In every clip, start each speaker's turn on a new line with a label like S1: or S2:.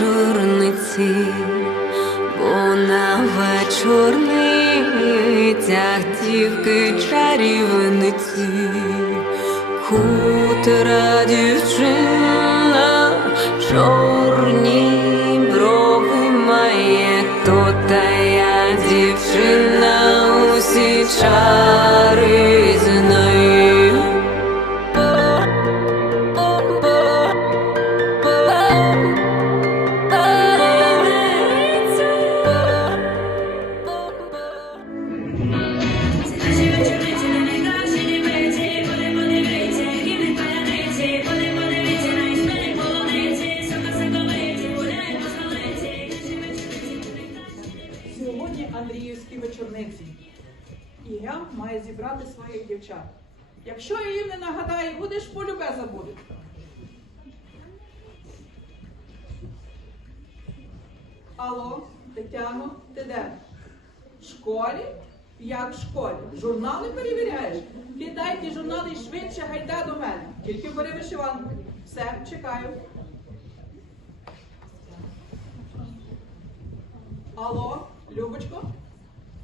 S1: вечорниці, бо на вечорницях дівки чарівниці, хутра дівчина, чорні брови має, то тая дівчина усі чари знає.
S2: Дівчат. Якщо їм не нагадаю, будеш полюбе забудуть. Алло, Тетяно, ти де? В школі? Як в школі? Журнали перевіряєш? Ті журнали швидше гайда до мене. Тільки бери вишиванку. Все, чекаю. Алло, Любочко,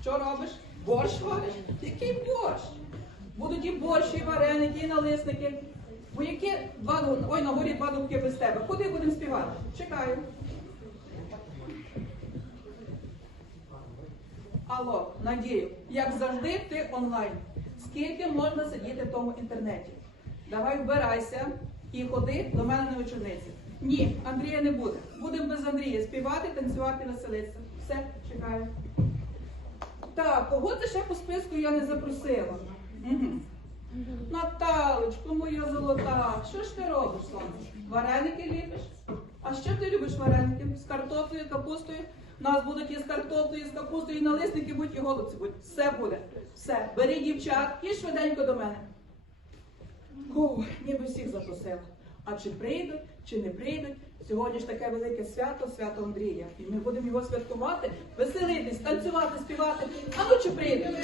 S2: що робиш? Борщ вариш? Який борщ? Будуть і борщ, і вареники, і налисники. Бо які два ой, на горі два дубки без тебе. Куди будемо співати? Чекаю. Алло, Надію, як завжди, ти онлайн. Скільки можна сидіти в тому інтернеті? Давай вбирайся і ходи до мене на вечорниці. Ні, Андрія не буде. Будемо без Андрія співати, танцювати, веселитися. Все, чекаю. Так, кого ти ще по списку я не запросила? Угу. Моя золота, що ж ти робиш, сонце? Вареники ліпиш? А що ти любиш вареники? З картоплею, капустою? У нас будуть і з картоплею, і з капустою, і налисники будуть, і голубці будуть. Все буде. Все. Бери дівчат і швиденько до мене. Ох, ніби всіх запросила. А чи прийдуть, чи не прийдуть? Сьогодні ж таке велике свято, свято Андрія. І ми будемо його святкувати, веселитись, танцювати, співати. А ну чи прийдуть?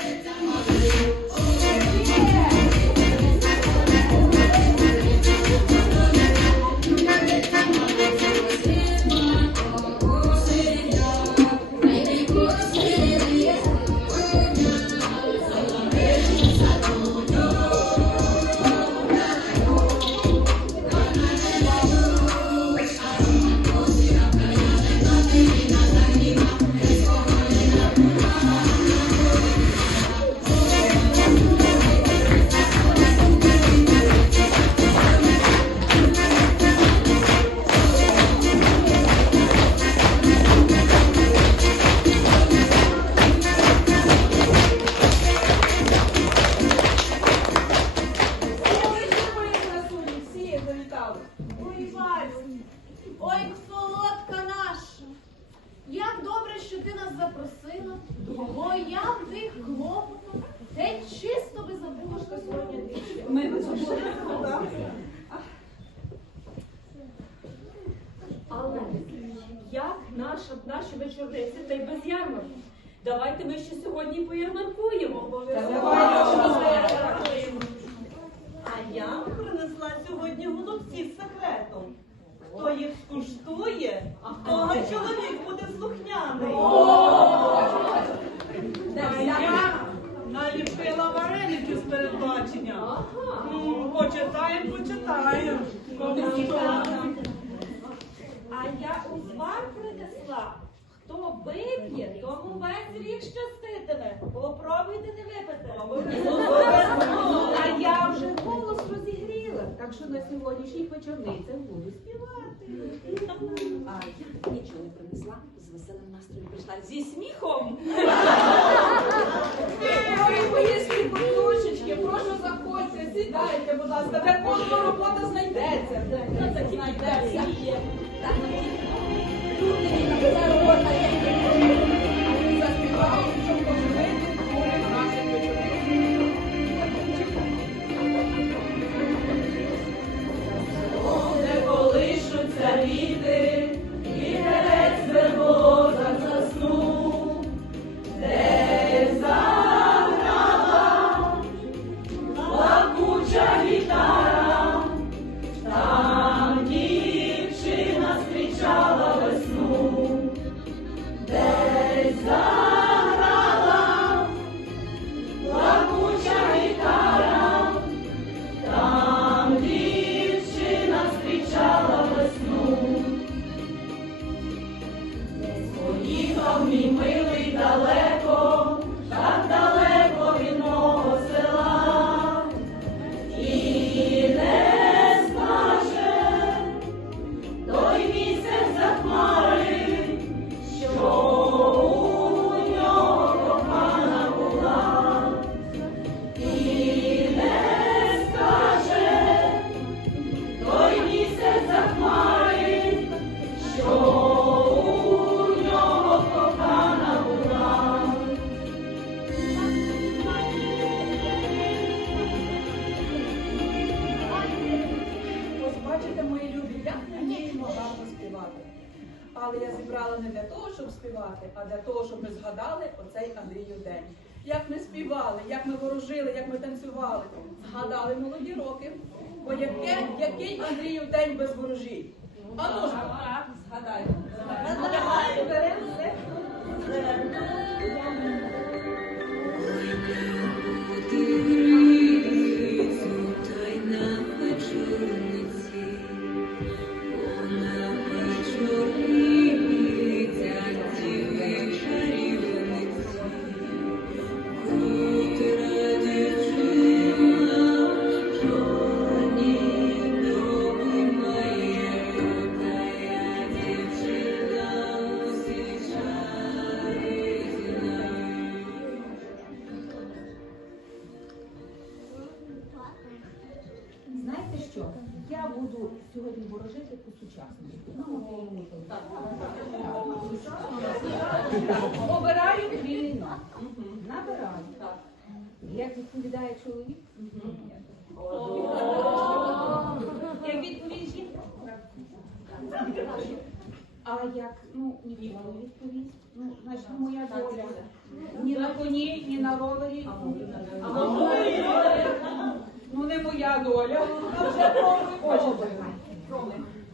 S2: Ой,
S3: Валю, ой, солодка наша. Як добре, що ти нас запросила, бо я в тих клопотах геть чисто би забула, що сьогодні двічі.
S2: Ми не забули.
S4: Але як наша, наші вечорниці, та й без ярмарку. Давайте ми ще сьогодні поярмаркуємо.
S5: А я принесла сьогодні голубці з секретом. Хто їх скуштує, того чоловік буде слухняний. Я наліпила вареники з передбачення. Почитаємо, почитаємо.
S4: А я узвар принесла. Хто вип'є, тому весь рік щаститиме. Попробуйте не випити.
S6: Так що на сьогоднішній вечорницях буду співати. А я нічого не принесла, з веселим настроєм прийшла зі сміхом.
S2: Ой, мої співпотушечки, прошу заходьте, сідайте, будь ласка, де кожна робота знайдеться.
S6: Ну, так і знайдеться. Люди, робота є.
S2: святкували оцей Андрію день. Як ми співали, як ми ворожили, як ми танцювали, згадали молоді роки. Бо яке, який Андрію день без ворожі? А ну ж згадайте.
S1: Ти
S5: olhou? Hoje é bom, hoje é.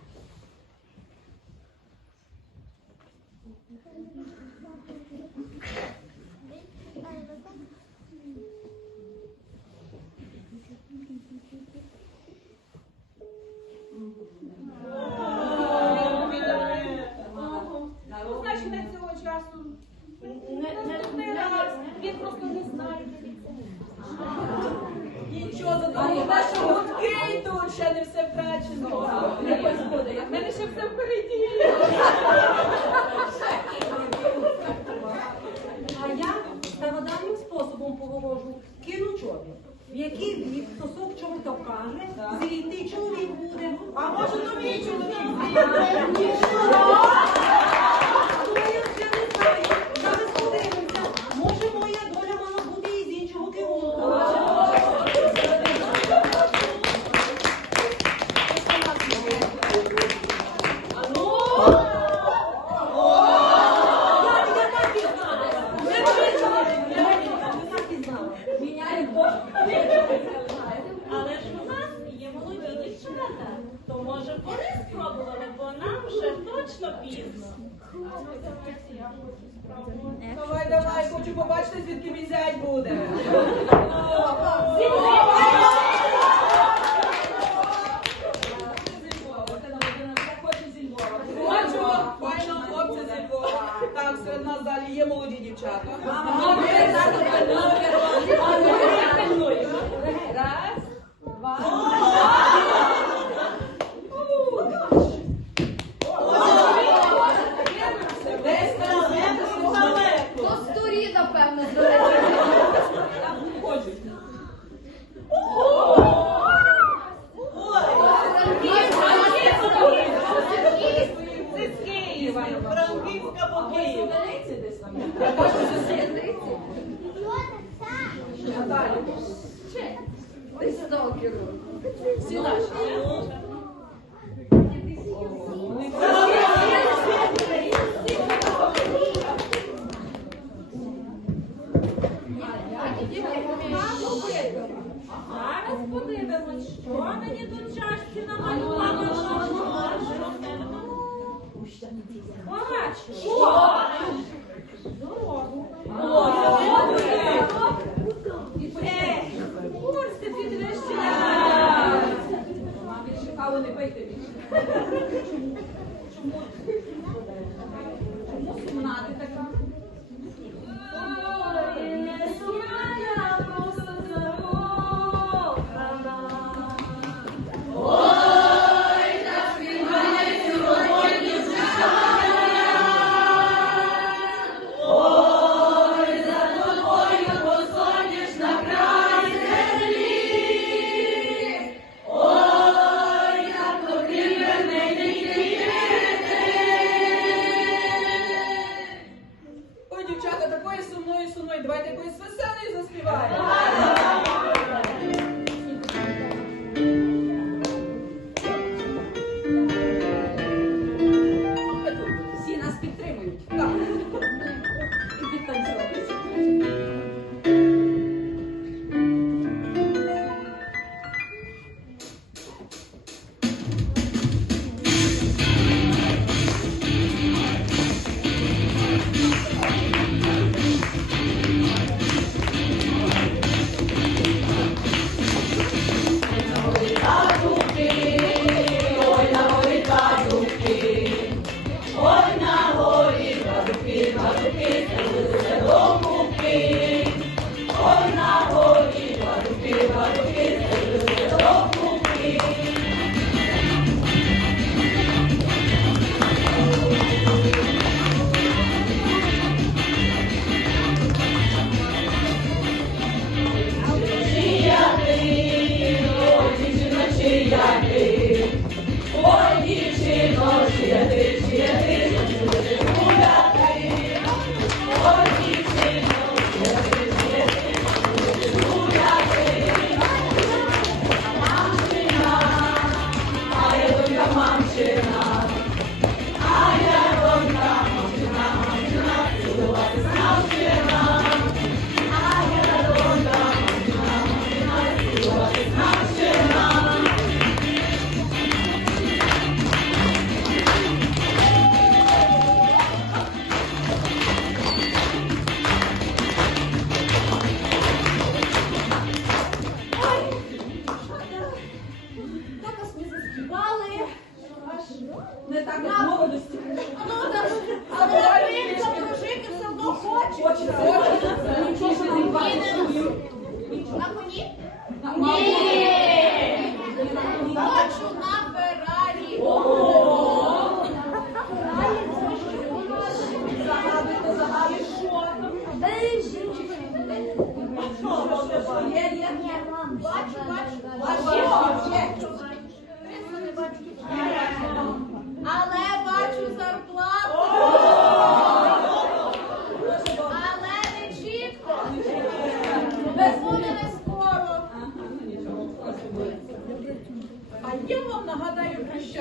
S5: дівчата,
S2: такої сумної, сумної. Давайте якоїсь веселої заспіваємо.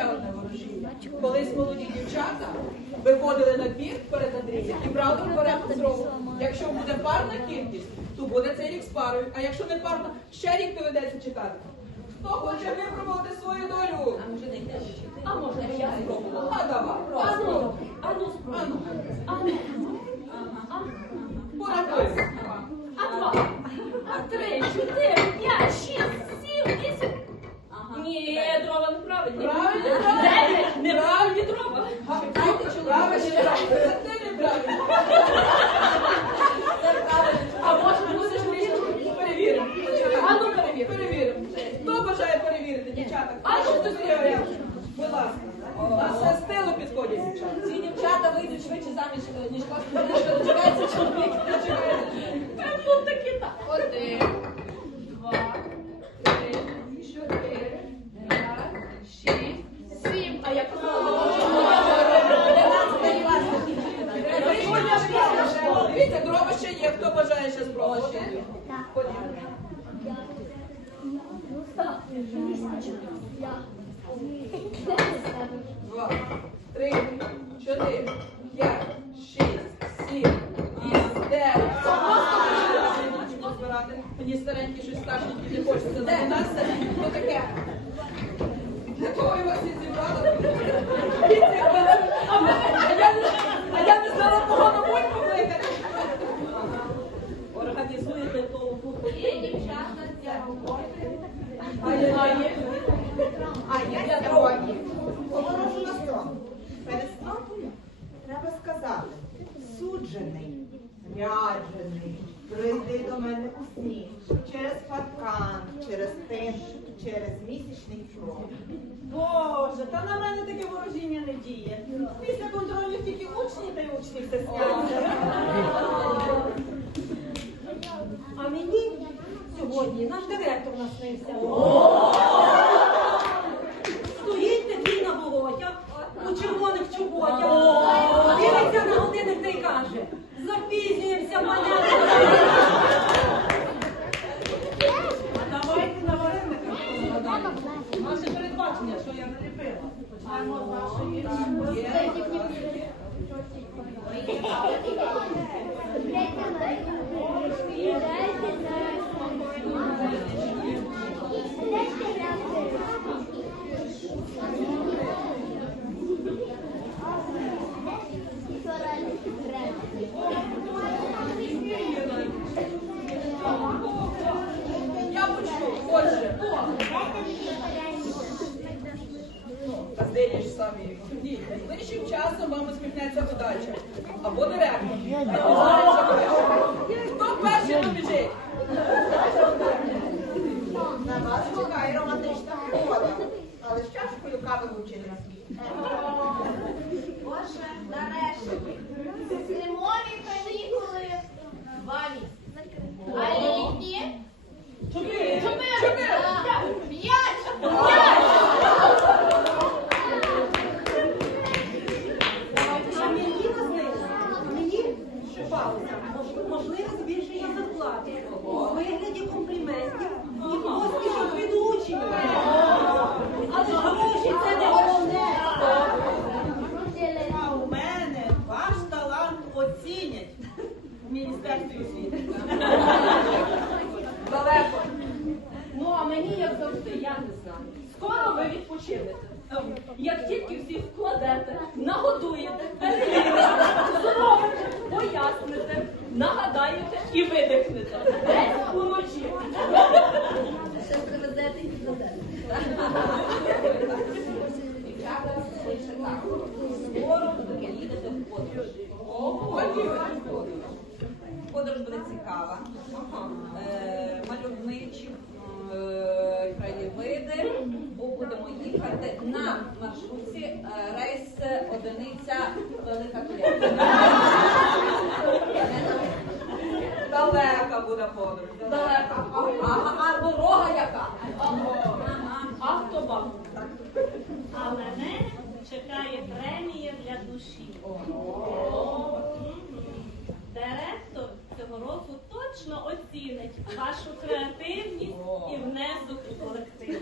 S2: Ще одне ворожіння. Колись молоді дівчата виходили на двір перед Андрієм і брали вперед з року. Якщо буде парна кількість, то буде цей рік з парою. А якщо не парна, ще рік доведеться чекати. Хто хоче випробувати свою долю?
S4: А може я спробувала?
S2: А давай.
S4: А ну, а ну
S2: А
S4: спробуй.
S2: ну,
S4: А ну. А два, а три, чотири, п'ять. Ні, дрова неправильні.
S2: Правильно,
S4: Дев'ять, неправильні дрова.
S2: Правильно, це ти неправильно.
S4: А може мусиш вирішити?
S2: Перевіримо.
S4: А ну перевір.
S2: Перевіримо. Хто бажає перевірити, дівчата?
S4: А ну,
S2: хто стріляє? Будь ласка. Нас все з тилу підходять дівчата.
S6: Ці дівчата вийдуть швидше заміж, ніж кожен дочекається чоловік.
S4: Ну таки так.
S3: Один, два, три, чотири, п'ять, шість, сім. А як
S2: Дивіться, дрова ще є. Хто бажає ще спробувати? Ходімо. Два, три, чотири, п'ять, шість, сім, вісім, дев'ять. Це просто збирати. Мені старенькі щось старшенькі не хочеться. Де нас Що таке? Для чого я вас всі зібрала? А мене- а я не- А я не знала кого на мульку кликати.
S5: Організуєте толку.
S3: Є дівчата для роботи.
S2: А я
S7: А я сьогодні поворожу на строк. Перед сватою треба сказати, суджений, ряджений, прийди до мене у сні, через паркан, через тин, через місячний кров.
S5: Боже, та на мене таке ворожіння не діє. Після контролю тільки учні та й учні все скажуть.
S8: А мені сьогодні наш директор наснився. Стоїть такий на болотях, у червоних чоботях, дивиться на годинник та й каже, запізнюємося, мене.
S5: Давайте на варениках позгадаємо. Наше передбачення, що я наліпила. Почнемо з нашої.
S8: і
S4: видихнете. Десь уночі.
S6: Їдете в подорож. Подорож буде цікава. Е, мальовничі е, краєвиди, бо будемо їхати на маршрутці е, рейс одиниця Велика Кляна. Далека буде подруга.
S4: Далека.
S6: Ага, а дорога яка?
S4: Автобан.
S5: Але мене чекає премія для душі. Директор цього року точно оцінить вашу креативність і внесок у колектив.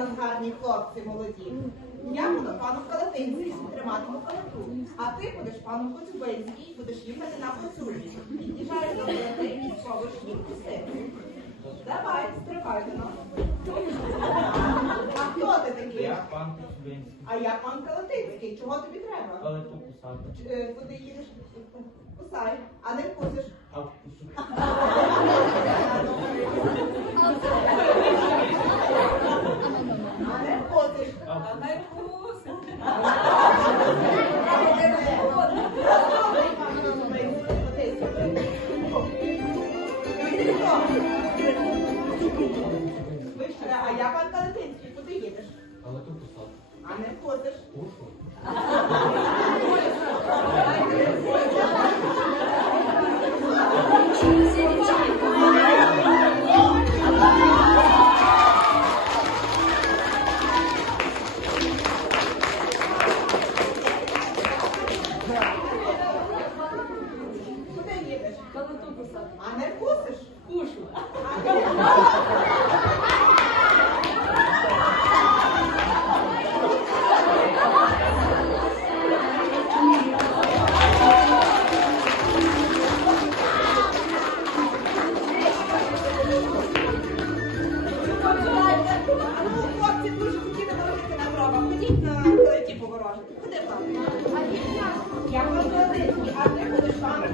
S9: нас
S7: гарні хлопці молоді. Я буду пану Калатинському триматиму калату, а ти будеш пану Коцюбинський, будеш їхати на Коцюбі. Під'їжджаєш до Калати, пробуєш їм пустити. Давай, стривайте ну. А хто ти такий?
S2: Я пан Коцюбинський.
S7: А я пан Калатинський. Чого тобі треба?
S2: Але то посадка.
S7: Ч- е, Куди їдеш? Кусай, а не вкусиш.
S2: А вкусу.
S7: А не вкусиш.
S6: А не вкуси.
S7: Вище, а я пан Калатинський, куди їдеш?
S2: Але
S7: поворожити. Куди пан? Я пан Калатинський, а ти будеш пан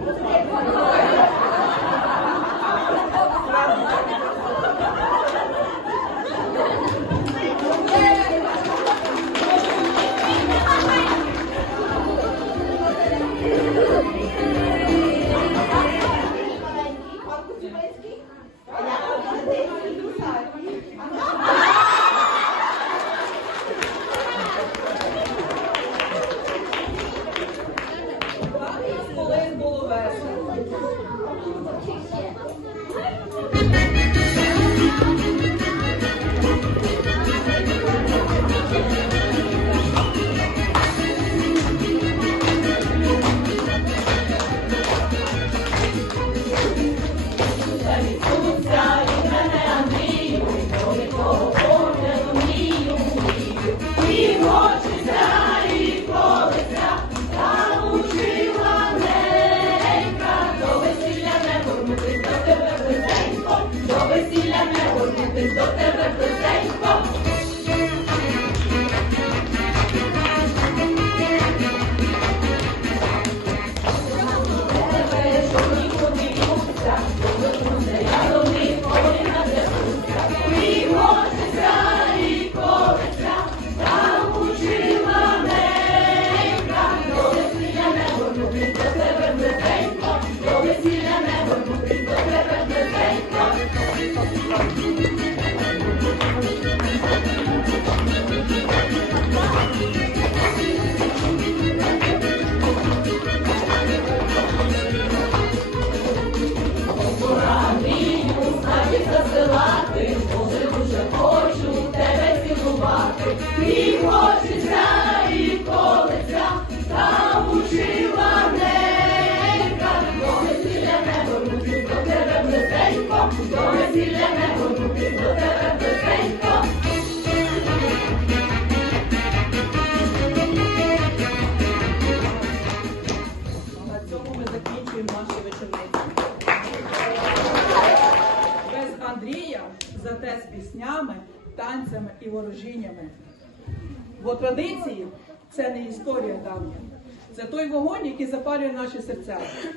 S6: На традиції це не історія давня. Це той вогонь, який запалює наші серця,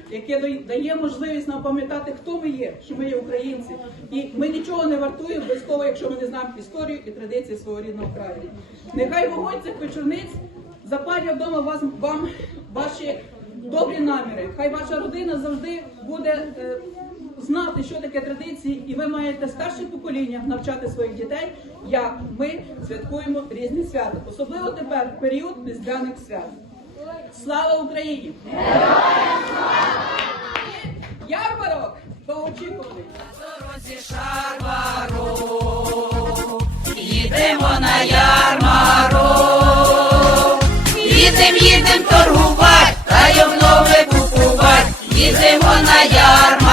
S6: який дає можливість нам пам'ятати, хто ми є, що ми є українці. І ми нічого не вартуємо без того, якщо ми не знаємо історію і традиції свого рідного краю. Нехай вогонь цих вечорниць запалює вдома вас, вам ваші добрі наміри. Хай ваша родина завжди буде е, знати, що таке традиції, і ви маєте старше покоління навчати своїх дітей, як ми святкуємо різні свята, особливо тепер в період різдвяних свят. Слава Україні!
S10: Ярмарок
S2: поочікували.
S11: Сорозі дорозі шарварок, їдемо на ярмарок, їдем, їдем торгувати, та й купувати, їдемо на ярмарок.